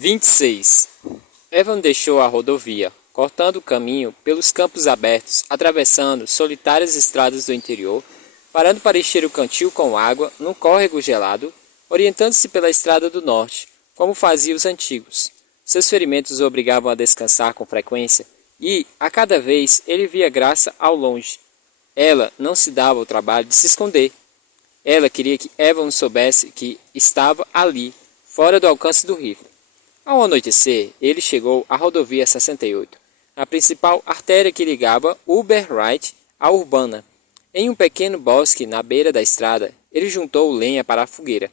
26. Evan deixou a rodovia, cortando o caminho pelos campos abertos, atravessando solitárias estradas do interior, parando para encher o cantil com água num córrego gelado, orientando-se pela estrada do norte, como faziam os antigos. Seus ferimentos o obrigavam a descansar com frequência, e, a cada vez, ele via Graça ao longe. Ela não se dava o trabalho de se esconder. Ela queria que Evan soubesse que estava ali, fora do alcance do rifle. Ao anoitecer, ele chegou à rodovia 68, a principal artéria que ligava Uber-Wright à Urbana. Em um pequeno bosque na beira da estrada, ele juntou lenha para a fogueira.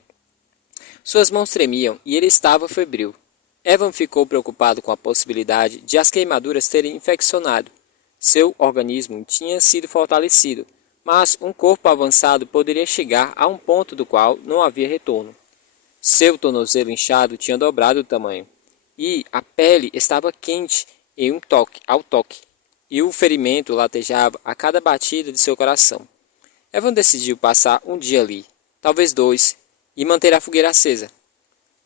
Suas mãos tremiam e ele estava febril. Evan ficou preocupado com a possibilidade de as queimaduras terem infeccionado. Seu organismo tinha sido fortalecido, mas um corpo avançado poderia chegar a um ponto do qual não havia retorno. Seu tornozelo inchado tinha dobrado o tamanho, e a pele estava quente ao toque, e o ferimento latejava a cada batida de seu coração. Evan decidiu passar um dia ali, talvez dois, e manter a fogueira acesa.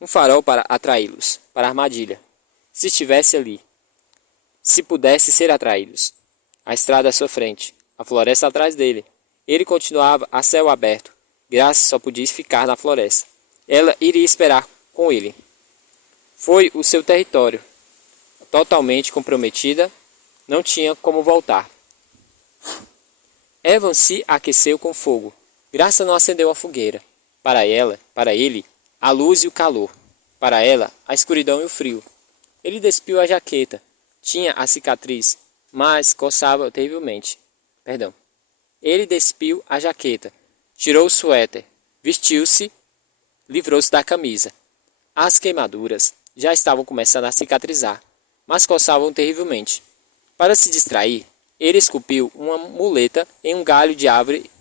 Um farol para atraí-los, para a armadilha. Se estivesse ali, se pudesse ser atraídos. A estrada à sua frente, a floresta atrás dele. Ele continuava a céu aberto. Graça só podia ficar na floresta. Ela iria esperar com ele. Foi o seu território. Totalmente comprometida, não tinha como voltar. Evan se aqueceu com fogo. Graça não acendeu a fogueira. Para ele, a luz e o calor. Para ela, a escuridão e o frio. Ele despiu a jaqueta. Tinha a cicatriz, mas coçava terrivelmente. Ele despiu a jaqueta. Tirou o suéter. Vestiu-se. Livrou-se da camisa. As queimaduras já estavam começando a cicatrizar, mas coçavam terrivelmente. Para se distrair, ele esculpiu uma muleta em um galho de árvore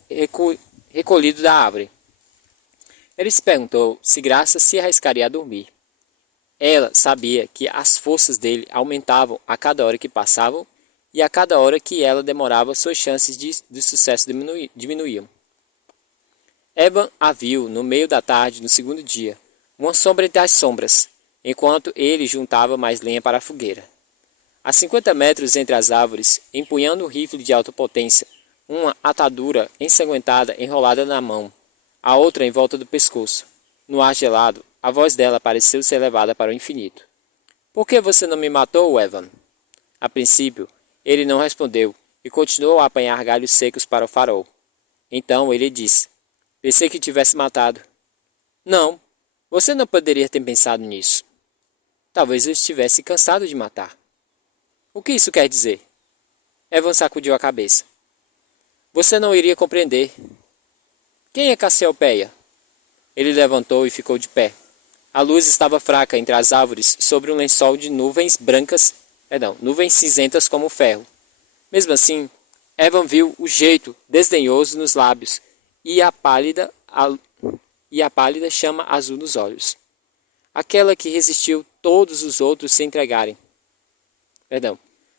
recolhido da árvore. Ele se perguntou se Graça se arriscaria a dormir. Ela sabia que as forças dele aumentavam a cada hora que passavam e a cada hora que ela demorava suas chances de sucesso diminuíam. Evan a viu no meio da tarde no segundo dia, uma sombra entre as sombras, enquanto ele juntava mais lenha para a fogueira. A 50 metros entre as árvores, empunhando um rifle de alta potência, uma atadura ensanguentada enrolada na mão, a outra em volta do pescoço. No ar gelado, a voz dela pareceu ser levada para o infinito. Por que você não me matou, Evan? A princípio, ele não respondeu e continuou a apanhar galhos secos para o farol. Então ele disse: pensei que tivesse matado. Não, você não poderia ter pensado nisso. Talvez eu estivesse cansado de matar. O que isso quer dizer? Evan sacudiu a cabeça. Você não iria compreender. Quem é Cassiopeia? Ele levantou e ficou de pé. A luz estava fraca entre as árvores sobre um lençol de nuvens cinzentas como ferro. Mesmo assim, Evan viu o jeito desdenhoso nos lábios e a pálida chama azul nos olhos. Aquela que resistiu todos os outros se entregarem.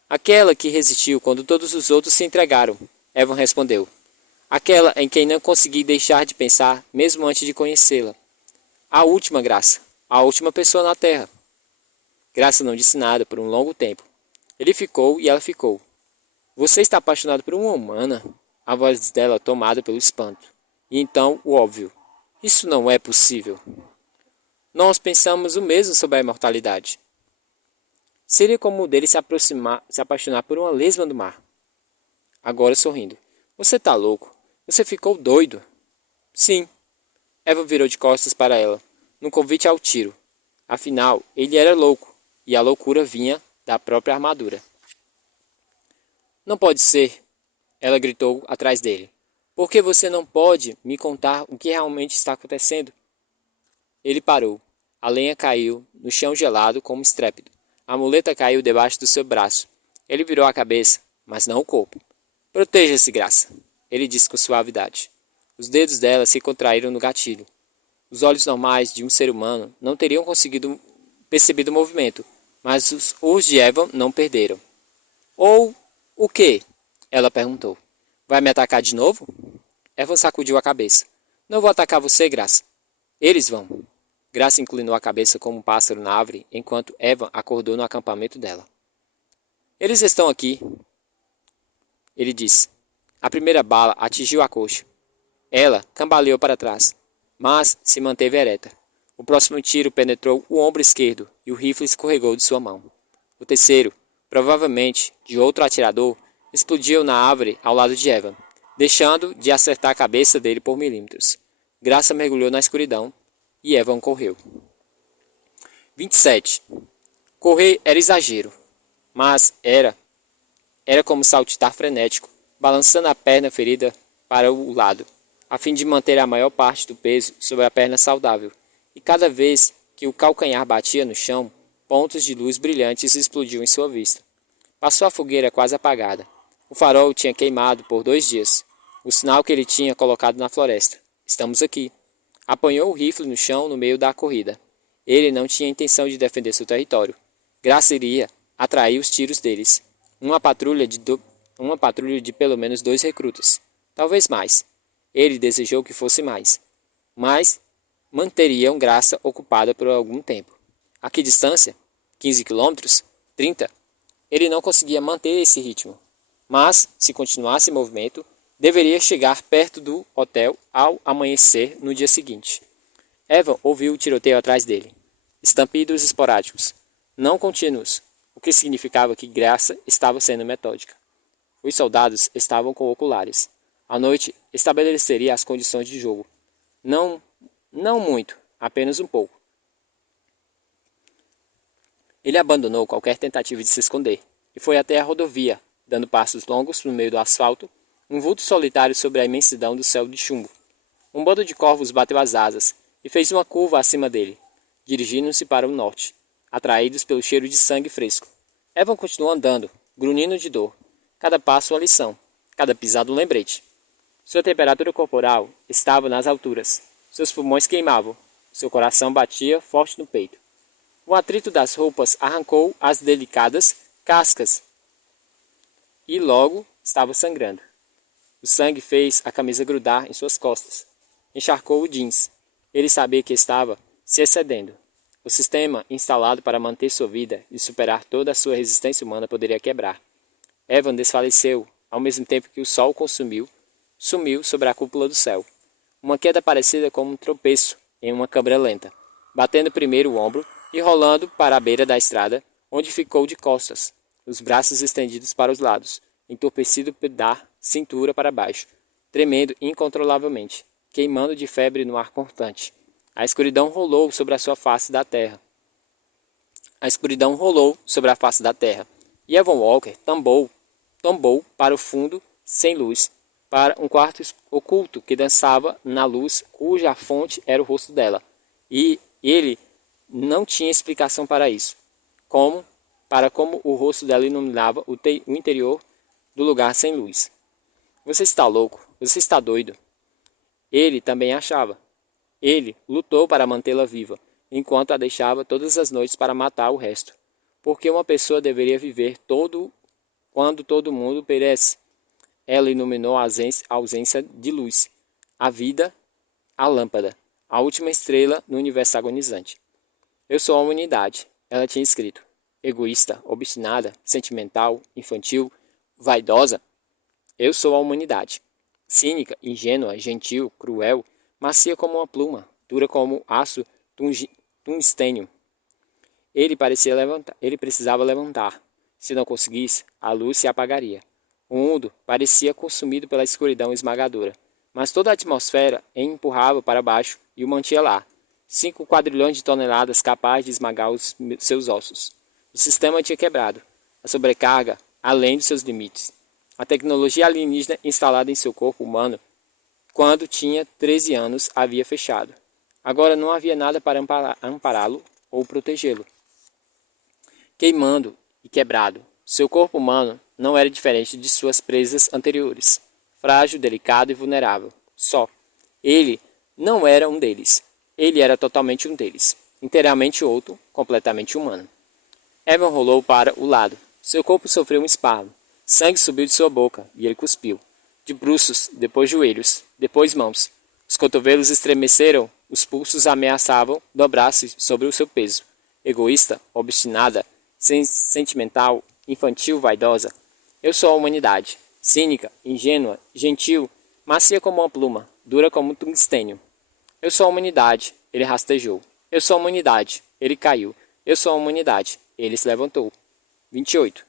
Aquela que resistiu quando todos os outros se entregaram, Evan respondeu. Aquela em quem não consegui deixar de pensar, mesmo antes de conhecê-la. A última Graça, a última pessoa na Terra. Graça não disse nada por um longo tempo. Ele ficou e ela ficou. Você está apaixonado por uma humana? A voz dela tomada pelo espanto. E então o óbvio. Isso não é possível. Nós pensamos o mesmo sobre a imortalidade. Seria como o dele se apaixonar por uma lesma do mar. Agora sorrindo. Você está louco? Você ficou doido? Sim. Eva virou de costas para ela, num convite ao tiro. Afinal, ele era louco, e a loucura vinha da própria armadura. Não pode ser, ela gritou atrás dele. Por que você não pode me contar o que realmente está acontecendo? Ele parou. A lenha caiu no chão gelado como estrépito. A muleta caiu debaixo do seu braço. Ele virou a cabeça, mas não o corpo. Proteja-se, Graça, ele disse com suavidade. Os dedos dela se contraíram no gatilho. Os olhos normais de um ser humano não teriam conseguido perceber o movimento, mas os de Evan não perderam. Ou o quê? Ela perguntou. Vai me atacar de novo? Evan sacudiu a cabeça. Não vou atacar você, Graça. Eles vão. Graça inclinou a cabeça como um pássaro na árvore, enquanto Evan acordou no acampamento dela. Eles estão aqui, ele disse. A primeira bala atingiu a coxa. Ela cambaleou para trás, mas se manteve ereta. O próximo tiro penetrou o ombro esquerdo e o rifle escorregou de sua mão. O terceiro, provavelmente de outro atirador, explodiu na árvore ao lado de Evan, deixando de acertar a cabeça dele por milímetros. Graça mergulhou na escuridão e Evan correu. 27. Correr era exagero, mas era como saltitar frenético, balançando a perna ferida para o lado, a fim de manter a maior parte do peso sobre a perna saudável. E cada vez que o calcanhar batia no chão, pontos de luz brilhantes explodiam em sua vista. Passou a fogueira quase apagada. O farol tinha queimado por 2 dias, o sinal que ele tinha colocado na floresta. Estamos aqui. Apanhou o rifle no chão no meio da corrida. Ele não tinha intenção de defender seu território. Graça iria atrair os tiros deles. Uma patrulha de pelo menos 2 recrutas. Talvez mais. Ele desejou que fosse mais. Mas manteriam Graça ocupada por algum tempo. A que distância? 15 quilômetros? 30? Ele não conseguia manter esse ritmo. Mas, se continuasse em movimento, deveria chegar perto do hotel ao amanhecer no dia seguinte. Evan ouviu o tiroteio atrás dele. Estampidos esporádicos, não contínuos, o que significava que Graça estava sendo metódica. Os soldados estavam com oculares. A noite estabeleceria as condições de jogo. Não muito, apenas um pouco. Ele abandonou qualquer tentativa de se esconder e foi até a rodovia, dando passos longos no meio do asfalto, um vulto solitário sobre a imensidão do céu de chumbo. Um bando de corvos bateu as asas e fez uma curva acima dele, dirigindo-se para o norte, atraídos pelo cheiro de sangue fresco. Evan continuou andando, grunhindo de dor. Cada passo uma lição, cada pisada um lembrete. Sua temperatura corporal estava nas alturas. Seus pulmões queimavam. Seu coração batia forte no peito. O atrito das roupas arrancou as delicadas cascas e logo estava sangrando. O sangue fez a camisa grudar em suas costas. Encharcou o jeans. Ele sabia que estava se excedendo. O sistema instalado para manter sua vida e superar toda a sua resistência humana poderia quebrar. Evan desfaleceu, ao mesmo tempo que o sol sumiu sobre a cúpula do céu. Uma queda parecida com um tropeço em uma câmara lenta, batendo primeiro o ombro e rolando para a beira da estrada, onde ficou de costas, os braços estendidos para os lados, entorpecido da cintura para baixo, tremendo incontrolavelmente, queimando de febre no ar cortante. A escuridão rolou sobre a sua face da terra. E Evan Walker tombou para o fundo sem luz, para um quarto oculto que dançava na luz cuja fonte era o rosto dela. E ele não tinha explicação para isso. Como o rosto dela iluminava o interior do lugar sem luz. Você está louco, você está doido. Ele também achava. Ele lutou para mantê-la viva, enquanto a deixava todas as noites para matar o resto. Porque uma pessoa deveria viver quando todo mundo perece. Ela iluminou a ausência de luz, a vida, a lâmpada, a última estrela no universo agonizante. Eu sou a humanidade, ela tinha escrito. Egoísta, obstinada, sentimental, infantil, vaidosa. Eu sou a humanidade. Cínica, ingênua, gentil, cruel, macia como uma pluma, dura como aço tungstênio. Ele precisava levantar. Se não conseguisse, a luz se apagaria. O mundo parecia consumido pela escuridão esmagadora, mas toda a atmosfera o empurrava para baixo e o mantinha lá. 5 quadrilhões de toneladas capazes de esmagar seus ossos. O sistema tinha quebrado. A sobrecarga, além dos seus limites. A tecnologia alienígena instalada em seu corpo humano, quando tinha 13 anos, havia fechado. Agora não havia nada para ampará-lo ou protegê-lo. Queimando e quebrado, seu corpo humano não era diferente de suas presas anteriores. Frágil, delicado e vulnerável. Só. Ele não era um deles. Ele era totalmente um deles. Inteiramente outro, completamente humano. Evan rolou para o lado. Seu corpo sofreu um espasmo. Sangue subiu de sua boca e ele cuspiu. De bruços, depois joelhos, depois mãos. Os cotovelos estremeceram Os pulsos ameaçavam dobrar-se sobre o seu peso. Egoísta, obstinada, sentimental, infantil, vaidosa. Eu sou a humanidade. Cínica, ingênua, gentil, macia como uma pluma, dura como um tungstênio. Eu sou a humanidade. Ele rastejou. Eu sou a humanidade. Ele caiu. Eu sou a humanidade. Ele se levantou. 28.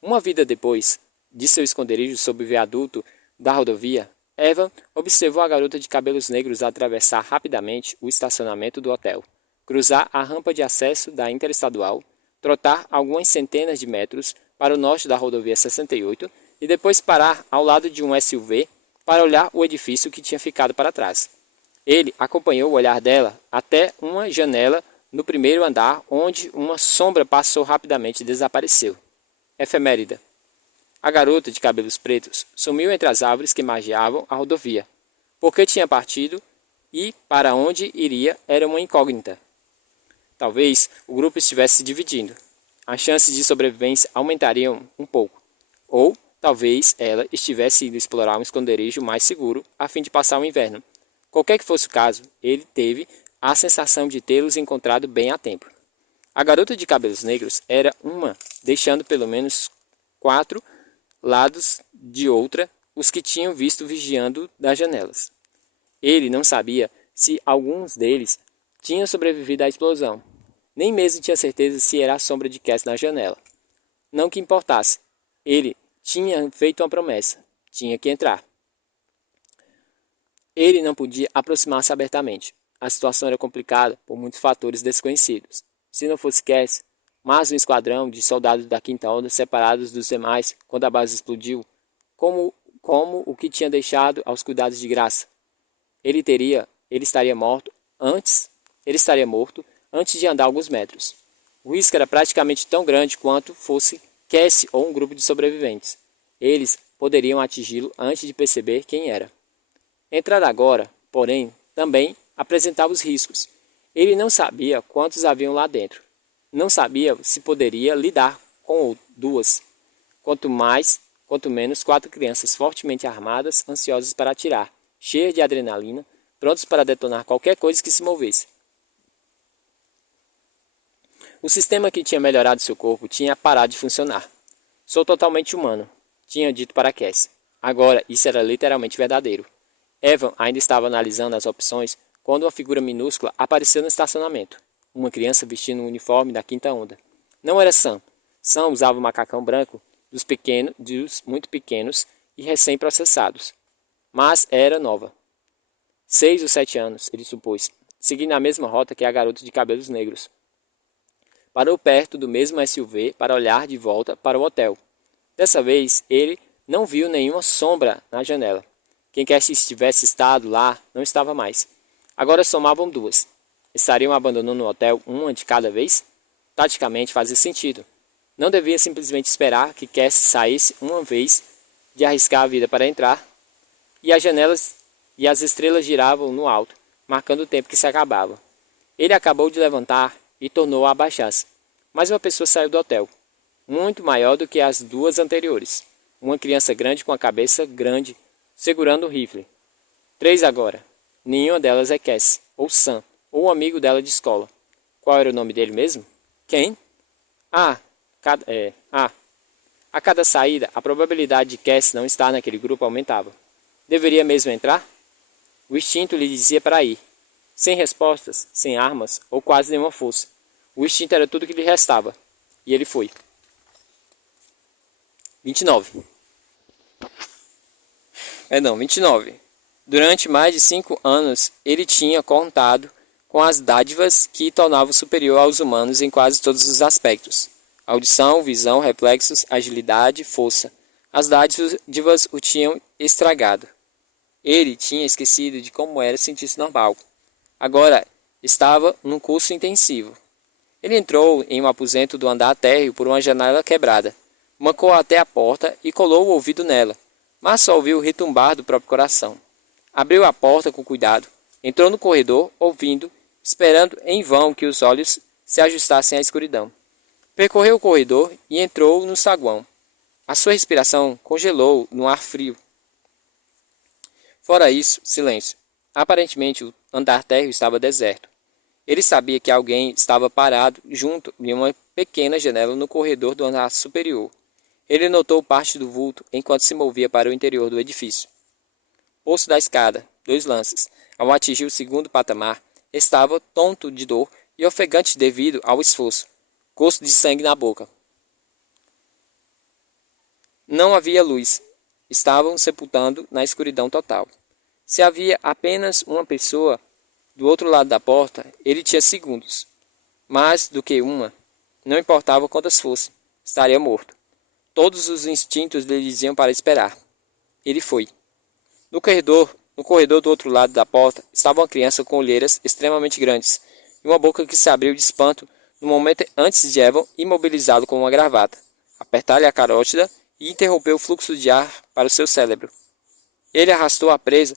Uma vida depois, de seu esconderijo sob o viaduto da rodovia, Evan observou a garota de cabelos negros atravessar rapidamente o estacionamento do hotel, cruzar a rampa de acesso da interestadual, trotar algumas centenas de metros para o norte da rodovia 68 e depois parar ao lado de um SUV para olhar o edifício que tinha ficado para trás. Ele acompanhou o olhar dela até uma janela no primeiro andar, onde uma sombra passou rapidamente e desapareceu. Efeméride. A garota de cabelos pretos sumiu entre as árvores que margeavam a rodovia. Por que tinha partido e para onde iria era uma incógnita. Talvez o grupo estivesse se dividindo. As chances de sobrevivência aumentariam um pouco. Ou talvez ela estivesse indo explorar um esconderijo mais seguro a fim de passar o inverno. Qualquer que fosse o caso, ele teve a sensação de tê-los encontrado bem a tempo. A garota de cabelos negros era uma, deixando pelo menos 4 lados de outra os que tinham visto vigiando das janelas. Ele não sabia se alguns deles tinham sobrevivido à explosão. Nem mesmo tinha certeza se era a sombra de Cass na janela. Não que importasse. Ele tinha feito uma promessa. Tinha que entrar. Ele não podia aproximar-se abertamente. A situação era complicada por muitos fatores desconhecidos. Se não fosse Cass, mas um esquadrão de soldados da Quinta Onda separados dos demais quando a base explodiu, como o que tinha deixado aos cuidados de Graça. Ele estaria morto antes de andar alguns metros. O risco era praticamente tão grande quanto fosse Cass ou um grupo de sobreviventes. Eles poderiam atingi-lo antes de perceber quem era. Entrar agora, porém, também apresentava os riscos. Ele não sabia quantos haviam lá dentro. Não sabia se poderia lidar com 2. Quanto menos 4 crianças fortemente armadas, ansiosas para atirar, cheias de adrenalina, prontos para detonar qualquer coisa que se movesse. O sistema que tinha melhorado seu corpo tinha parado de funcionar. Sou totalmente humano, tinha dito para Cass. Agora, isso era literalmente verdadeiro. Evan ainda estava analisando as opções quando uma figura minúscula apareceu no estacionamento. Uma criança vestindo um uniforme da Quinta Onda. Não era Sam. Sam usava um macacão branco dos muito pequenos e recém-processados. Mas era nova. 6 ou 7 anos, ele supôs, seguindo a mesma rota que a garota de cabelos negros. Parou perto do mesmo SUV para olhar de volta para o hotel. Dessa vez, ele não viu nenhuma sombra na janela. Quem quer que tivesse estado lá não estava mais. Agora somavam 2. Estariam abandonando o hotel uma de cada vez? Taticamente fazia sentido. Não devia simplesmente esperar que Cass saísse uma vez de arriscar a vida para entrar. E as janelas e as estrelas giravam no alto, marcando o tempo que se acabava. Ele acabou de levantar e tornou a abaixar-se. Mas uma pessoa saiu do hotel, muito maior do que as 2 anteriores. Uma criança grande com a cabeça grande, segurando um rifle. 3 agora. Nenhuma delas é Cass, ou Sam, ou um amigo dela de escola. Qual era o nome dele mesmo? Quem? A cada saída, a probabilidade de Cass não estar naquele grupo aumentava. Deveria mesmo entrar? O instinto lhe dizia para ir. Sem respostas, sem armas, ou quase nenhuma força. O instinto era tudo que lhe restava. E ele foi. 29. 29. Durante mais de 5 anos, ele tinha contado com as dádivas que tornavam superior aos humanos em quase todos os aspectos. Audição, visão, reflexos, agilidade, força. As dádivas o tinham estragado. Ele tinha esquecido de como era sentir-se normal. Agora estava num curso intensivo. Ele entrou em um aposento do andar térreo por uma janela quebrada. Mancou até a porta e colou o ouvido nela, mas só ouviu o retumbar do próprio coração. Abriu a porta com cuidado, entrou no corredor, ouvindo, esperando em vão que os olhos se ajustassem à escuridão. Percorreu o corredor e entrou no saguão. A sua respiração congelou no ar frio. Fora isso, silêncio. Aparentemente, andar térreo estava deserto. Ele sabia que alguém estava parado junto de uma pequena janela no corredor do andar superior. Ele notou parte do vulto enquanto se movia para o interior do edifício. Poço da escada, 2 lances. Ao atingir o segundo patamar, estava tonto de dor e ofegante devido ao esforço. Gosto de sangue na boca. Não havia luz. Estavam sepultando na escuridão total. Se havia apenas uma pessoa do outro lado da porta, ele tinha segundos. Mais do que uma, não importava quantas fossem, estaria morto. Todos os instintos lhe diziam para esperar. Ele foi. No corredor do outro lado da porta, estava uma criança com olheiras extremamente grandes e uma boca que se abriu de espanto no momento antes de Evan imobilizá-lo com uma gravata, apertar-lhe a carótida e interromper o fluxo de ar para o seu cérebro. Ele arrastou a presa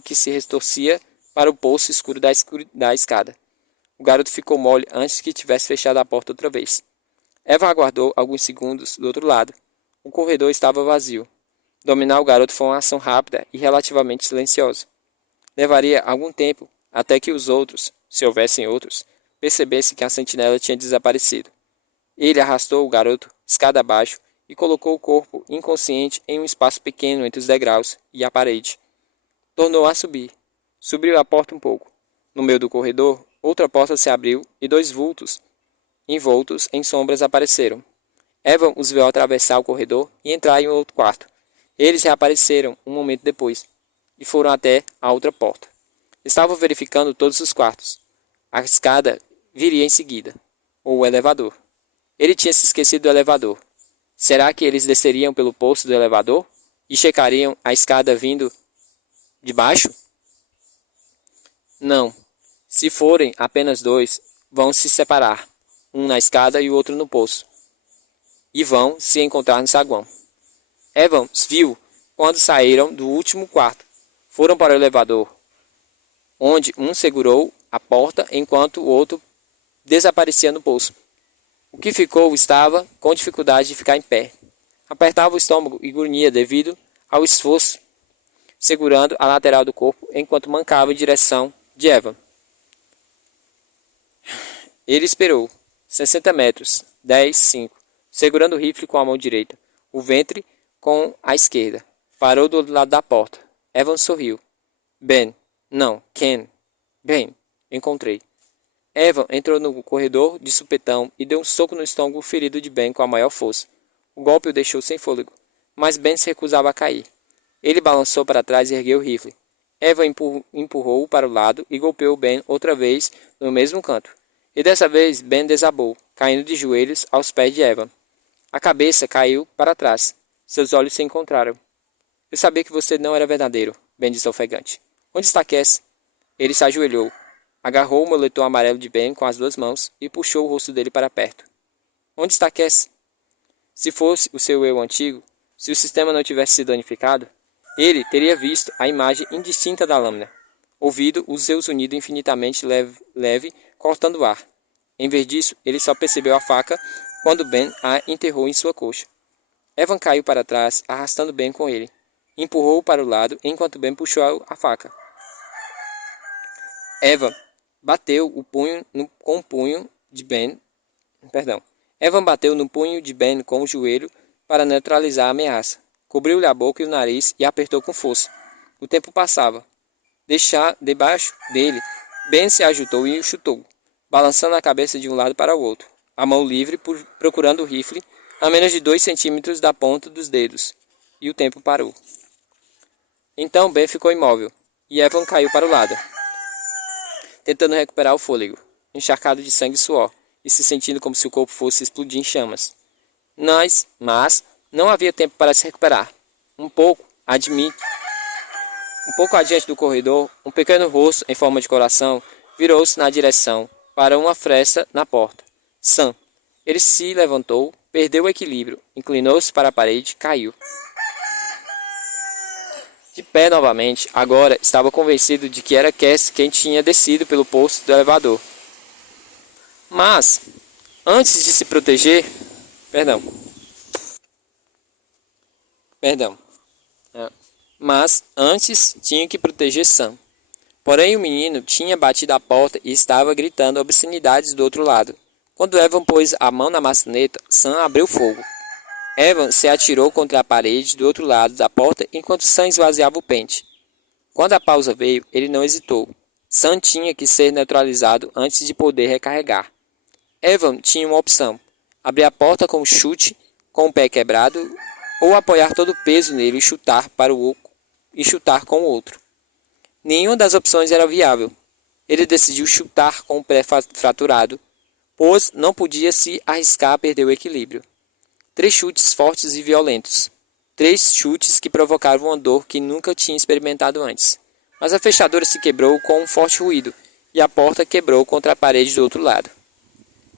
que se restorcia para o poço escuro da escada. O garoto ficou mole antes que tivesse fechado a porta outra vez. Evan aguardou alguns segundos do outro lado. O corredor estava vazio. Dominar o garoto foi uma ação rápida e relativamente silenciosa. Levaria algum tempo até que os outros, se houvessem outros, percebessem que a sentinela tinha desaparecido. Ele arrastou o garoto escada abaixo e colocou o corpo inconsciente em um espaço pequeno entre os degraus e a parede. Tornou a subir. Subiu a porta um pouco. No meio do corredor, outra porta se abriu e 2 vultos, envoltos em sombras, apareceram. Evan os viu atravessar o corredor e entrar em outro quarto. Eles reapareceram um momento depois e foram até a outra porta. Estavam verificando todos os quartos. A escada viria em seguida, ou o elevador. Ele tinha se esquecido do elevador. Será que eles desceriam pelo poço do elevador e checariam a escada vindo de baixo? Não. Se forem apenas 2, vão se separar, um na escada e o outro no poço, e vão se encontrar no saguão. Evans viu quando saíram do último quarto. Foram para o elevador, onde um segurou a porta enquanto o outro desaparecia no poço. O que ficou estava com dificuldade de ficar em pé. Apertava o estômago e grunhia devido ao esforço, segurando a lateral do corpo enquanto mancava em direção de Evan. Ele esperou. 60 metros. 10, 5. Segurando o rifle com a mão direita, o ventre com a esquerda. Parou do outro lado da porta. Evan sorriu. Ben. Não. Ken. Ben. Encontrei. Evan entrou no corredor de supetão e deu um soco no estômago ferido de Ben com a maior força. O golpe o deixou sem fôlego, mas Ben se recusava a cair. Ele balançou para trás e ergueu o rifle. Evan empurrou-o para o lado e golpeou Ben outra vez no mesmo canto. E dessa vez Ben desabou, caindo de joelhos aos pés de Evan. A cabeça caiu para trás. Seus olhos se encontraram. Eu sabia que você não era verdadeiro, Ben disse ofegante. Onde está Cass? Ele se ajoelhou. Agarrou o moletom amarelo de Ben com as 2 mãos e puxou o rosto dele para perto. Onde está Cass? Se fosse o seu eu antigo, se o sistema não tivesse sido danificado, ele teria visto a imagem indistinta da lâmina, ouvido o seu zunido infinitamente leve cortando o ar. Em vez disso, ele só percebeu a faca quando Ben a enterrou em sua coxa. Evan caiu para trás, arrastando Ben com ele. Empurrou-o para o lado enquanto Ben puxou a faca. Evan bateu no punho de Ben com o joelho para neutralizar a ameaça. Cobriu-lhe a boca e o nariz e apertou com força. O tempo passava. Debaixo dele, Ben se ajudou e o chutou, balançando a cabeça de um lado para o outro, a mão livre procurando o rifle, a menos de 2 centímetros da ponta dos dedos. E o tempo parou. Então Ben ficou imóvel, e Evan caiu para o lado, tentando recuperar o fôlego, encharcado de sangue e suor, e se sentindo como se o corpo fosse explodir em chamas. Mas não havia tempo para se recuperar. Um pouco adiante do corredor, um pequeno rosto em forma de coração virou-se na direção para uma fresta na porta. Sam. Ele se levantou, perdeu o equilíbrio, inclinou-se para a parede, caiu. De pé novamente, agora estava convencido de que era Cass quem tinha descido pelo poço do elevador. Mas, antes de se proteger... Perdão. mas antes tinha que proteger Sam. Porém, o menino tinha batido a porta e estava gritando obscenidades do outro lado. Quando Evan pôs a mão na maçaneta, Sam abriu fogo. Evan se atirou contra a parede do outro lado da porta enquanto Sam esvaziava o pente. Quando a pausa veio, ele não hesitou. Sam tinha que ser neutralizado antes de poder recarregar. Evan tinha uma opção: abrir a porta com um chute com o pé quebrado ou apoiar todo o peso nele e chutar com o outro. Nenhuma das opções era viável. Ele decidiu chutar com o pé fraturado, pois não podia se arriscar a perder o equilíbrio. 3 chutes fortes e violentos. 3 chutes que provocaram uma dor que nunca tinha experimentado antes. Mas a fechadura se quebrou com um forte ruído, e a porta quebrou contra a parede do outro lado.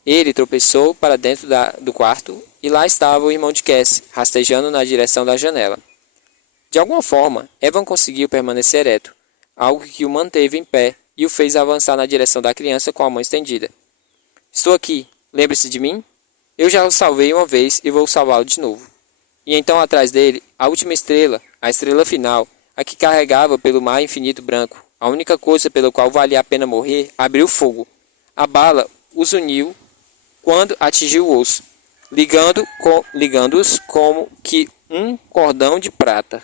Ele tropeçou para dentro do quarto, e lá estava o irmão de Cassie, rastejando na direção da janela. De alguma forma, Evan conseguiu permanecer ereto, algo que o manteve em pé e o fez avançar na direção da criança com a mão estendida. Estou aqui, lembre-se de mim? Eu já o salvei uma vez e vou salvá-lo de novo. E então atrás dele, a última estrela, a estrela final, a que carregava pelo mar infinito branco, a única coisa pela qual valia a pena morrer, abriu fogo. A bala os uniu quando atingiu o osso, ligando-os como que um cordão de prata.